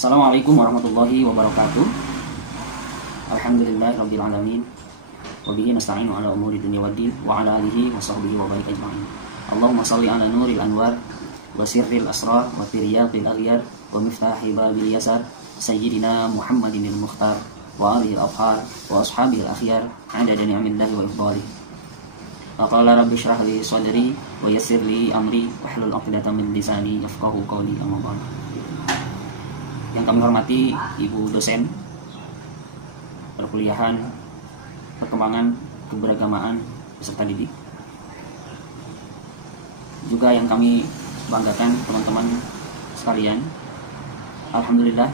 Assalamualaikum warahmatullahi wabarakatuh. Alhamdulillahirabbil alamin. Wa bihi nasta'inu ala umuri dunya waddin wa ala alihi wa sahbihi wa barik ajma'in. Allahumma shalli ala nuril anwar wa sirril asrar wa tiryaqil aghyar wa miftahi babil yasar sayyidina Muhammadinil mukhtar wa alihi al-afhar wa ashabil akhyar adada ni'amillahi wa ifdalih. Qala rabbi shrah li sadri wa yassir li amri wahlul 'uqdatam min lisani yafqahu qawli. Amma ba'd. Yang kami hormati Ibu dosen perkuliahan perkembangan keberagamaan peserta didik, juga yang kami banggakan teman-teman sekalian. Alhamdulillah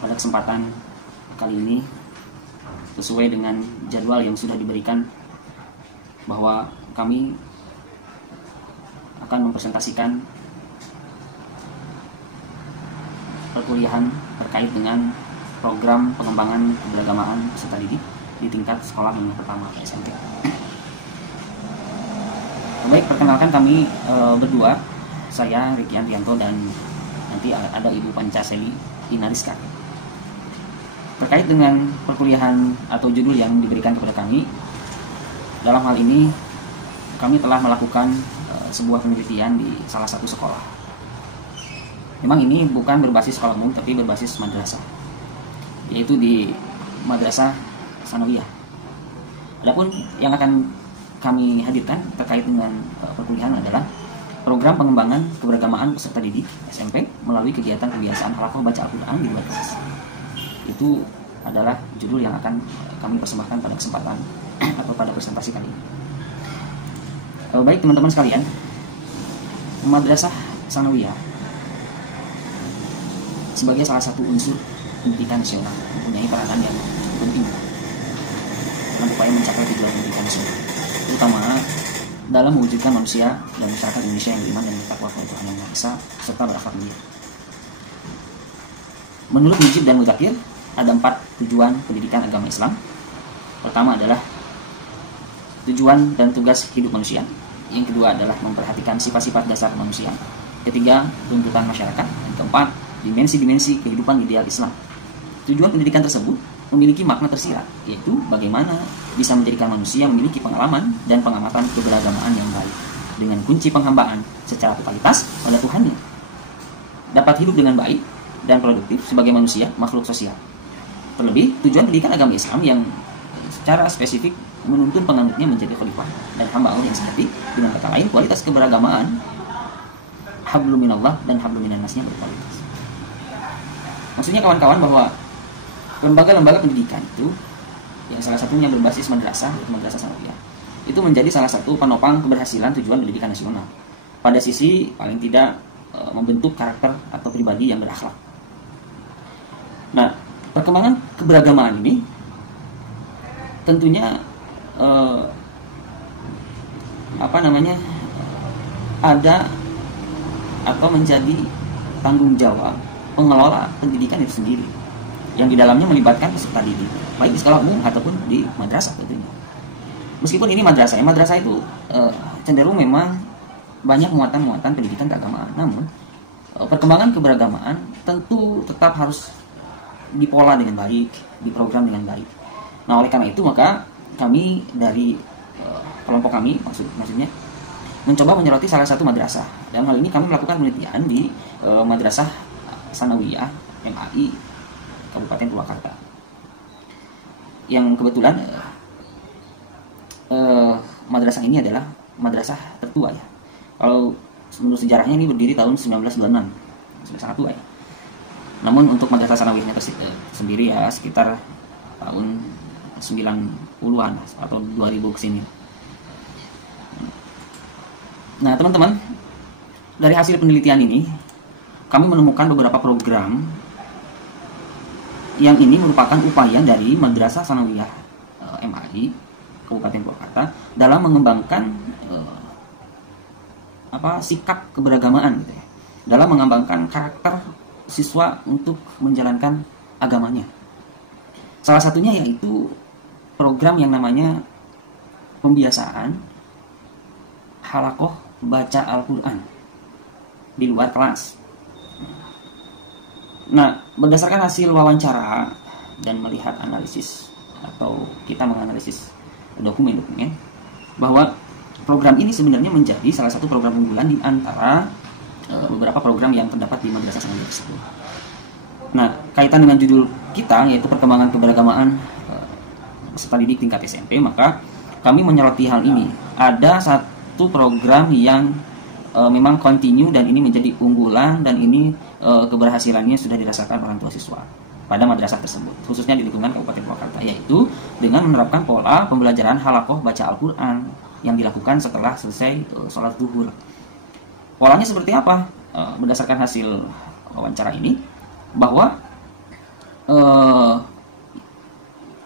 pada kesempatan kali ini sesuai dengan jadwal yang sudah diberikan bahwa kami akan mempresentasikan perkuliahan terkait dengan program pengembangan keberagamaan peserta didik di tingkat sekolah menengah pertama SMP. Baik, perkenalkan kami berdua, saya Riki Andrianto dan nanti ada Ibu Pancaseli Inariska. Terkait dengan perkuliahan atau judul yang diberikan kepada kami, dalam hal ini kami telah melakukan sebuah penelitian di salah satu sekolah. Memang ini bukan berbasis sekolah umum tapi berbasis madrasah, yaitu di Madrasah Sanawiyah. Adapun yang akan kami hadirkan terkait dengan perkuliahan adalah program pengembangan keberagamaan peserta didik SMP melalui kegiatan kebiasaan halaqah baca Al-Quran di luar kelas. Itu adalah judul yang akan kami persembahkan pada kesempatan atau pada presentasi kali ini. Baik teman-teman sekalian, Madrasah Sanawiyah sebagai salah satu unsur pendidikan nasional mempunyai peranan yang penting dalam upaya mencapai tujuan pendidikan nasional, terutama dalam mewujudkan manusia dan masyarakat Indonesia yang beriman dan bertakwa kepada Tuhan Yang Maha Esa serta berakhlak mulia. Menurut Mujib dan Mudzakkir, ada 4 tujuan pendidikan agama Islam. Pertama adalah tujuan dan tugas hidup manusia. Yang kedua adalah memperhatikan sifat-sifat dasar manusia. Ketiga, tuntutan masyarakat. Dan keempat, dimensi-dimensi kehidupan ideal Islam. Tujuan pendidikan tersebut memiliki makna tersirat, yaitu bagaimana bisa menjadikan manusia memiliki pengalaman dan pengamatan keberagamaan yang baik dengan kunci penghambaan secara totalitas pada Tuhannya, dapat hidup dengan baik dan produktif sebagai manusia makhluk sosial. Terlebih, tujuan pendidikan agama Islam yang secara spesifik menuntun penganutnya menjadi khalifah dan hamba Allah yang sejati. Dengan kata lain, kualitas keberagamaan hablum minallah dan hablum minannasnya berkualitas. Maksudnya kawan-kawan bahwa lembaga-lembaga pendidikan itu yang salah satunya berbasis madrasah, yaitu Madrasah Sanawiyah, itu menjadi salah satu penopang keberhasilan tujuan pendidikan nasional pada sisi paling tidak membentuk karakter atau pribadi yang berakhlak. Nah, perkembangan keberagamaan ini tentunya ada atau menjadi tanggung jawab pengelola pendidikan itu sendiri, yang di dalamnya melibatkan peserta didik, baik di sekolah umum ataupun di madrasah tentunya. Meskipun ini madrasah itu cenderung memang banyak muatan-muatan pendidikan keagamaan, namun perkembangan keberagamaan tentu tetap harus dipola dengan baik, diprogram dengan baik. Nah, oleh karena itu maka kami dari kelompok kami maksudnya mencoba menyoroti salah satu madrasah. Dalam hal ini kami melakukan penelitian di Madrasah Sanawiyah MAI Kabupaten Purwakarta, yang kebetulan madrasah ini adalah madrasah tertua ya. Kalau menurut sejarahnya ini berdiri tahun 1926, sudah sangat tua ya. Namun untuk Madrasah Sanawiyahnya sendiri ya sekitar tahun 90-an atau 2000 kesini. Nah teman-teman, dari hasil penelitian ini kami menemukan beberapa program yang ini merupakan upaya dari Madrasah Sanawiyah MAI Kabupaten Purwakarta dalam mengembangkan sikap keberagamaan gitu ya, dalam mengembangkan karakter siswa untuk menjalankan agamanya. Salah satunya yaitu program yang namanya pembiasaan halaqah baca Al-Quran di luar kelas. Nah, berdasarkan hasil wawancara dan melihat analisis atau kita menganalisis dokumen-dokumen, bahwa program ini sebenarnya menjadi salah satu program unggulan di antara beberapa program yang terdapat di Madrasah Sanawiyah tersebut. Nah, kaitan dengan judul kita, yaitu perkembangan keberagamaan peserta didik tingkat SMP, maka kami menyoroti hal ini. Ada satu program yang memang kontinu dan ini menjadi unggulan, dan ini keberhasilannya sudah dirasakan orang tua siswa pada madrasah tersebut, khususnya di lingkungan Kabupaten Purwakarta, yaitu dengan menerapkan pola pembelajaran halaqah baca Al-Quran yang dilakukan setelah selesai sholat zuhur. Polanya seperti apa? Berdasarkan hasil wawancara ini, bahwa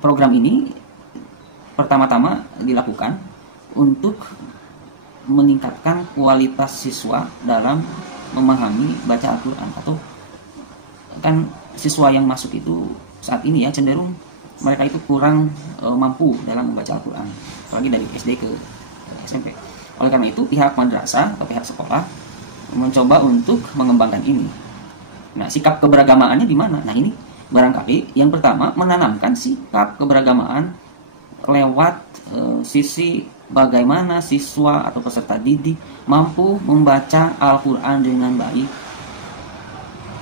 program ini pertama-tama dilakukan untuk meningkatkan kualitas siswa dalam memahami baca Al-Quran. Atau kan siswa yang masuk itu saat ini ya cenderung mereka itu kurang mampu dalam membaca Al-Quran, apalagi dari SD ke SMP. Oleh karena itu pihak madrasah atau pihak sekolah mencoba untuk mengembangkan ini. Nah, sikap keberagamaannya di mana? Nah, ini barangkali yang pertama menanamkan sikap keberagamaan lewat sisi bagaimana siswa atau peserta didik mampu membaca Al-Quran dengan baik,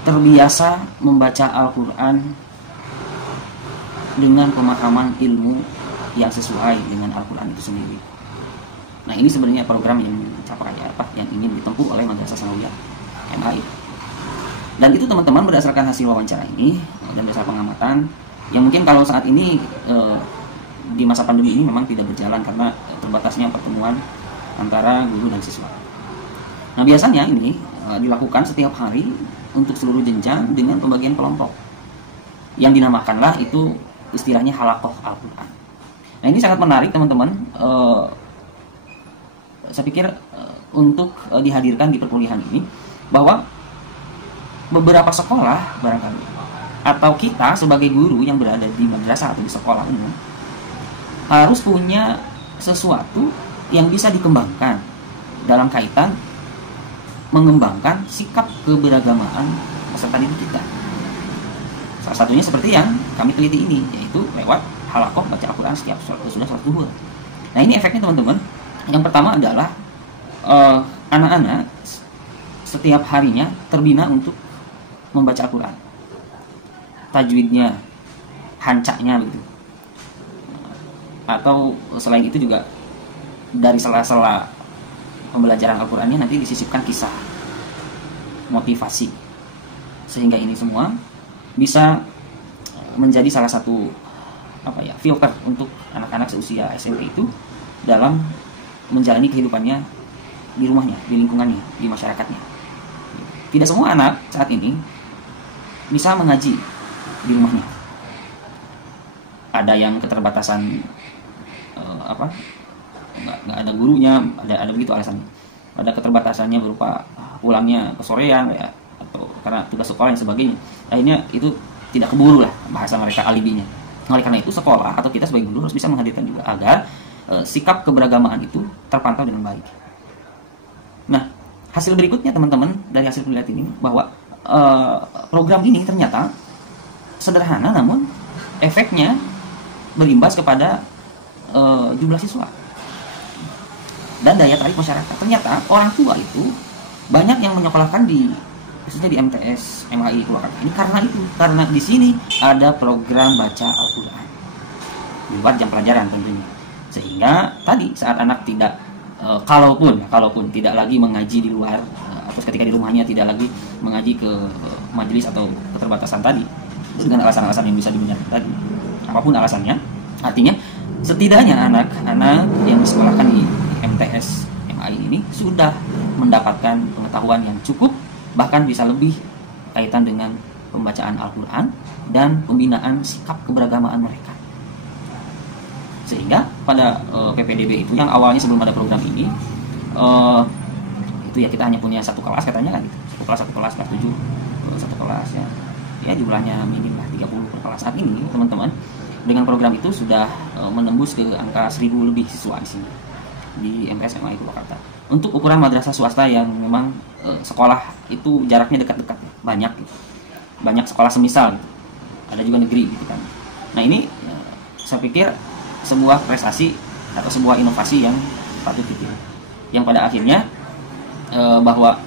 terbiasa membaca Al-Quran dengan pemahaman ilmu yang sesuai dengan Al-Quran itu sendiri. Nah, ini sebenarnya program yang yang ingin ditempuh oleh Madrasah Sanawiyah MAI. Dan itu teman-teman berdasarkan hasil wawancara ini dan berdasarkan pengamatan yang mungkin kalau saat ini di masa pandemi ini memang tidak berjalan karena terbatasnya pertemuan antara guru dan siswa. Nah, biasanya ini dilakukan setiap hari untuk seluruh jenjang dengan pembagian kelompok yang dinamakanlah itu istilahnya halaqah Al-Quran. Nah, ini sangat menarik teman-teman. Saya pikir untuk dihadirkan di perkuliahan ini, bahwa beberapa sekolah barangkali atau kita sebagai guru yang berada di madrasah atau di sekolah ini harus punya sesuatu yang bisa dikembangkan dalam kaitan mengembangkan sikap keberagamaan peserta didik kita. Salah satunya seperti yang kami teliti ini, yaitu lewat halaqah baca Al-Quran setiap sudah sholat zuhur. Nah, ini efeknya teman-teman. Yang pertama adalah anak-anak setiap harinya terbina untuk membaca Al-Quran, tajwidnya, hancaknya begitu. Atau selain itu juga dari sela-sela pembelajaran Al-Qurannya nanti disisipkan kisah, motivasi, sehingga ini semua bisa menjadi salah satu filter untuk anak-anak seusia SMP itu dalam menjalani kehidupannya di rumahnya, di lingkungannya, di masyarakatnya. Tidak semua anak saat ini bisa mengaji di rumahnya. Ada yang keterbatasan nggak ada gurunya, ada begitu alasannya. Ada keterbatasannya berupa pulangnya kesorean ya, atau karena tugas sekolah dan sebagainya. Akhirnya itu tidak keburu lah bahasa mereka alibinya. Oleh karena itu sekolah atau kita sebagai guru harus bisa menghadirkan juga agar sikap keberagamaan itu terpantau dengan baik. Nah, hasil berikutnya teman-teman dari hasil penelitian ini bahwa program ini ternyata sederhana namun efeknya berimbas kepada jumlah siswa dan daya tarik masyarakat. Ternyata orang tua itu banyak yang menyekolahkan khususnya di MTS MAI Purwakarta ini karena di sini ada program baca Al-Quran di luar jam pelajaran tentunya, sehingga tadi saat anak tidak kalaupun tidak lagi mengaji di luar atau ketika di rumahnya tidak lagi mengaji ke majelis atau keterbatasan tadi dengan alasan-alasan yang bisa dibenarkan tadi, apapun alasannya, artinya setidaknya anak-anak yang disekolahkan di MTS MAI ini sudah mendapatkan pengetahuan yang cukup, bahkan bisa lebih kaitan dengan pembacaan Al-Quran dan pembinaan sikap keberagamaan mereka. Sehingga pada PPDB itu yang awalnya sebelum ada program ini itu ya kita hanya punya satu kelas katanya kan gitu. Satu kelas 7 satu kelas ya jumlahnya minim lah 30 per kelas. Saat ini teman-teman dengan program itu sudah menembus ke angka 1000 lebih siswa di sini di MTS MAI Purwakarta. Untuk ukuran madrasah swasta yang memang sekolah itu jaraknya dekat-dekat banyak gitu. banyak sekolah semisal gitu. Ada juga negeri gitu kan. Nah ini saya pikir sebuah prestasi atau sebuah inovasi yang patut ditiru, yang pada akhirnya bahwa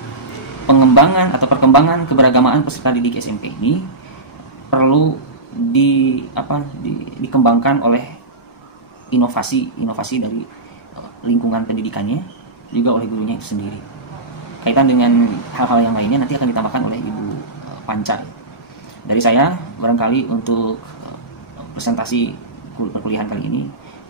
pengembangan atau perkembangan keberagamaan peserta didik SMP ini perlu dikembangkan oleh inovasi dari lingkungan pendidikannya, juga oleh gurunya itu sendiri. Kaitan dengan hal-hal yang lainnya nanti akan ditambahkan oleh Ibu Panca. Dari saya barangkali untuk presentasi perkuliahan kali ini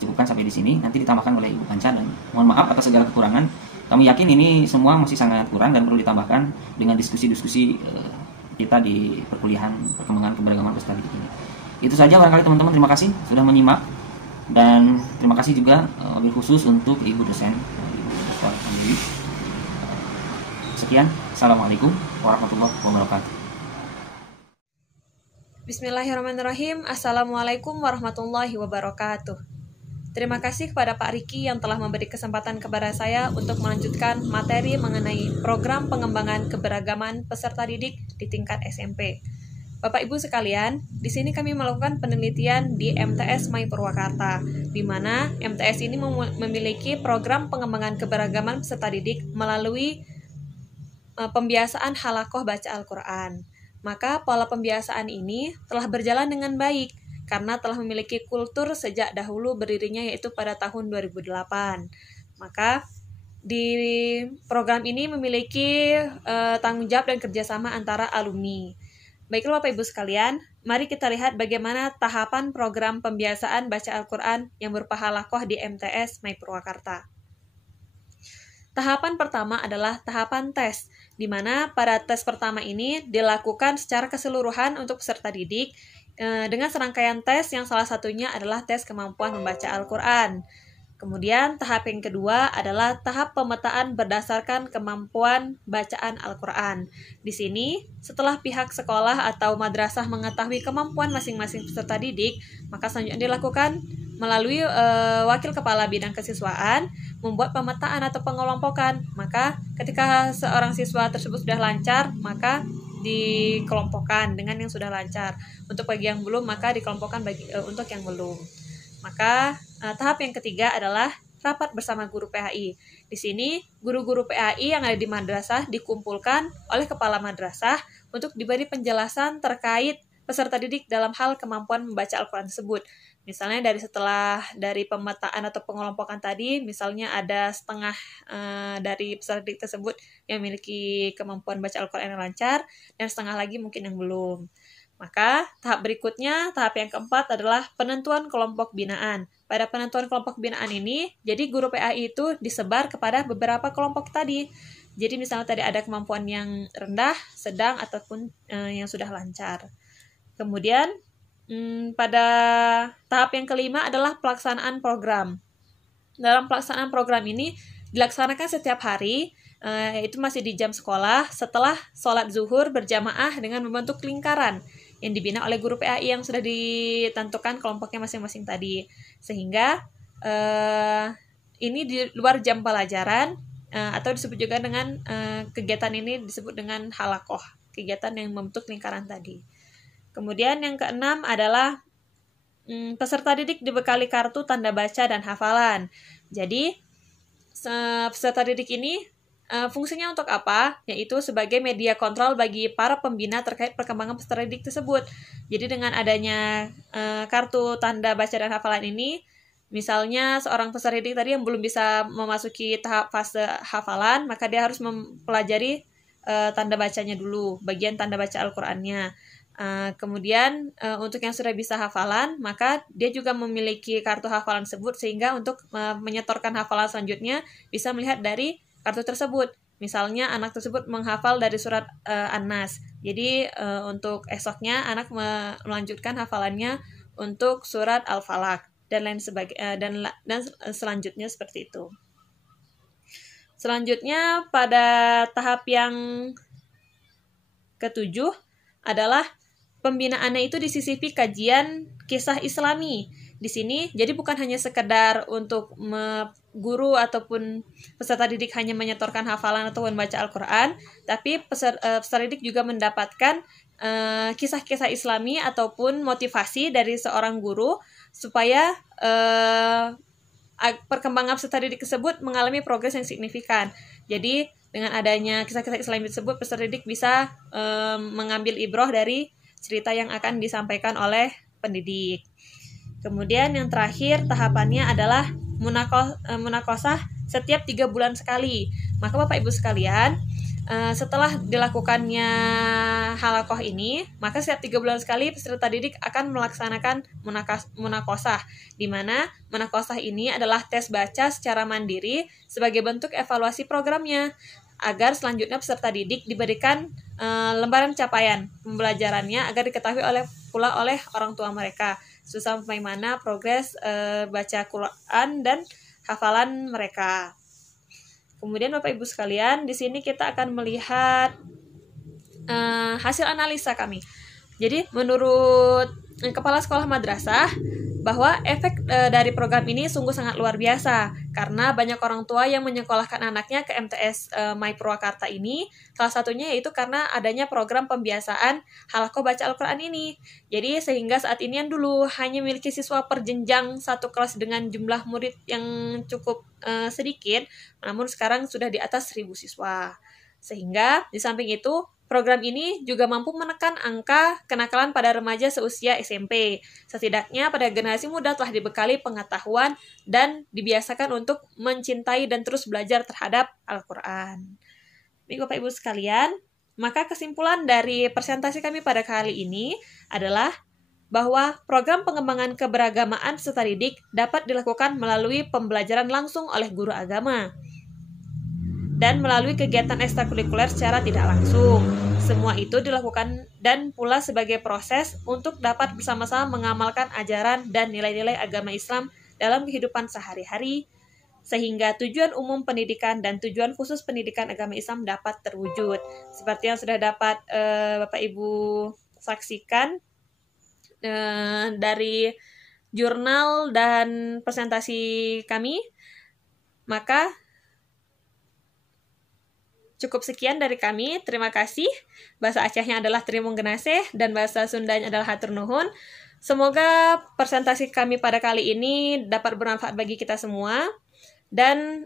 cukupkan sampai di sini. Nanti ditambahkan oleh Ibu Panca, dan mohon maaf atas segala kekurangan. Kami yakin ini semua masih sangat kurang dan perlu ditambahkan dengan diskusi-diskusi kita di perkuliahan perkembangan keberagaman peserta didik ini. Itu saja barangkali teman-teman, terima kasih sudah menyimak, dan terima kasih juga wabil khusus untuk Ibu dosen Ibu Dr. Andri. Sekian, Assalamualaikum warahmatullahi wabarakatuh. Bismillahirrahmanirrahim. Assalamualaikum warahmatullahi wabarakatuh. Terima kasih kepada Pak Riki yang telah memberi kesempatan kepada saya untuk melanjutkan materi mengenai program pengembangan keberagaman peserta didik di tingkat SMP. Bapak Ibu sekalian, di sini kami melakukan penelitian di MTS MAI Purwakarta, di mana MTS ini memiliki program pengembangan keberagaman peserta didik melalui pembiasaan halakoh baca Al-Quran. Maka pola pembiasaan ini telah berjalan dengan baik karena telah memiliki kultur sejak dahulu berdirinya, yaitu pada tahun 2008. Maka di program ini memiliki tanggung jawab dan kerjasama antara alumni. Baiklah Bapak Ibu sekalian, mari kita lihat bagaimana tahapan program pembiasaan baca Al-Quran yang berupa halakoh di MTS MAI Purwakarta. Tahapan pertama adalah tahapan tes, di mana pada tes pertama ini dilakukan secara keseluruhan untuk peserta didik dengan serangkaian tes yang salah satunya adalah tes kemampuan membaca Al-Quran. Kemudian tahap yang kedua adalah tahap pemetaan berdasarkan kemampuan bacaan Al-Quran. Di sini, setelah pihak sekolah atau madrasah mengetahui kemampuan masing-masing peserta didik, maka selanjutnya dilakukan melalui wakil kepala bidang kesiswaan membuat pemetaan atau pengelompokan. Maka ketika seorang siswa tersebut sudah lancar, maka dikelompokkan dengan yang sudah lancar. Untuk bagi yang belum, maka dikelompokkan untuk yang belum. Maka tahap yang ketiga adalah rapat bersama guru PAI. Di sini, guru-guru PAI yang ada di madrasah dikumpulkan oleh kepala madrasah untuk diberi penjelasan terkait peserta didik dalam hal kemampuan membaca Al-Quran tersebut. Misalnya dari pemetaan atau pengelompokan tadi, misalnya ada setengah dari peserta didik tersebut yang memiliki kemampuan baca Al-Quran yang lancar, dan setengah lagi mungkin yang belum. Maka tahap berikutnya, tahap yang keempat adalah penentuan kelompok binaan. Pada penentuan kelompok binaan ini, jadi guru PAI itu disebar kepada beberapa kelompok tadi. Jadi misalnya tadi ada kemampuan yang rendah, sedang, ataupun yang sudah lancar. Kemudian pada tahap yang kelima adalah pelaksanaan program. Dalam pelaksanaan program ini dilaksanakan setiap hari, yaitu masih di jam sekolah, setelah sholat zuhur berjamaah dengan membentuk lingkaran yang dibina oleh guru PAI yang sudah ditentukan kelompoknya masing-masing tadi. Sehingga ini di luar jam pelajaran, atau disebut juga dengan kegiatan ini disebut dengan halakoh, kegiatan yang membentuk lingkaran tadi. Kemudian yang keenam adalah peserta didik dibekali kartu tanda baca dan hafalan. Jadi peserta didik ini fungsinya untuk apa? Yaitu sebagai media kontrol bagi para pembina terkait perkembangan peserta didik tersebut. Jadi dengan adanya kartu tanda baca dan hafalan ini, misalnya seorang peserta didik tadi yang belum bisa memasuki tahap fase hafalan, maka dia harus mempelajari tanda bacanya dulu, bagian tanda baca Al-Qur'annya. Kemudian untuk yang sudah bisa hafalan, maka dia juga memiliki kartu hafalan tersebut, sehingga untuk menyetorkan hafalan selanjutnya bisa melihat dari kartu tersebut. Misalnya anak tersebut menghafal dari surat An-Nas, jadi untuk esoknya anak melanjutkan hafalannya untuk surat Al-Falaq dan lain dan selanjutnya seperti itu. Selanjutnya pada tahap yang ketujuh adalah pembinaannya itu disisipi kajian kisah Islami. Di sini jadi bukan hanya sekedar untuk guru ataupun peserta didik hanya menyetorkan hafalan ataupun baca Al-Quran, tapi peserta didik juga mendapatkan kisah-kisah Islami ataupun motivasi dari seorang guru supaya perkembangan peserta didik tersebut mengalami progres yang signifikan. Jadi dengan adanya kisah-kisah Islami tersebut, peserta didik bisa mengambil ibroh dari cerita yang akan disampaikan oleh pendidik. Kemudian yang terakhir tahapannya adalah munakosah setiap 3 bulan sekali. Maka Bapak Ibu sekalian, setelah dilakukannya halakoh ini, maka setiap 3 bulan sekali peserta didik akan melaksanakan munakosah, di mana munakosah ini adalah tes baca secara mandiri sebagai bentuk evaluasi programnya, agar selanjutnya peserta didik diberikan lembaran capaian pembelajarannya agar diketahui pula oleh orang tua mereka, sampai mana progres baca Quran dan hafalan mereka. Kemudian Bapak Ibu sekalian, di sini kita akan melihat hasil analisa kami. Jadi menurut Kepala Sekolah Madrasah, bahwa efek dari program ini sungguh sangat luar biasa karena banyak orang tua yang menyekolahkan anaknya ke MTS My Purwakarta ini. Salah satunya yaitu karena adanya program pembiasaan halakoh baca Al-Quran ini. Jadi sehingga saat ini yang dulu hanya memiliki siswa per jenjang satu kelas dengan jumlah murid yang cukup sedikit, namun sekarang sudah di atas 1.000 siswa. Sehingga di samping itu, program ini juga mampu menekan angka kenakalan pada remaja seusia SMP. Setidaknya pada generasi muda telah dibekali pengetahuan dan dibiasakan untuk mencintai dan terus belajar terhadap Al-Quran. Baik Bapak Ibu sekalian, maka kesimpulan dari presentasi kami pada kali ini adalah bahwa program pengembangan keberagamaan peserta didik dapat dilakukan melalui pembelajaran langsung oleh guru agama dan melalui kegiatan ekstrakurikuler secara tidak langsung. Semua itu dilakukan dan pula sebagai proses untuk dapat bersama-sama mengamalkan ajaran dan nilai-nilai agama Islam dalam kehidupan sehari-hari, sehingga tujuan umum pendidikan dan tujuan khusus pendidikan agama Islam dapat terwujud. Seperti yang sudah dapat Bapak Ibu saksikan dari jurnal dan presentasi kami, maka cukup sekian dari kami. Terima kasih. Bahasa Acehnya adalah Terima Genaseh dan bahasa Sundanya adalah Hatur Nuhun. Semoga presentasi kami pada kali ini dapat bermanfaat bagi kita semua. Dan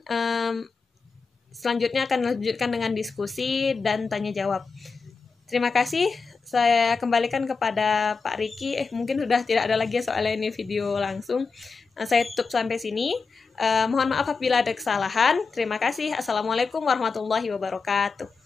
selanjutnya akan dilanjutkan dengan diskusi dan tanya jawab. Terima kasih. Saya kembalikan kepada Pak Riki. Mungkin sudah tidak ada lagi soalnya ini video langsung. Saya tutup sampai sini. Mohon maaf apabila ada kesalahan. Terima kasih. Assalamualaikum warahmatullahi wabarakatuh.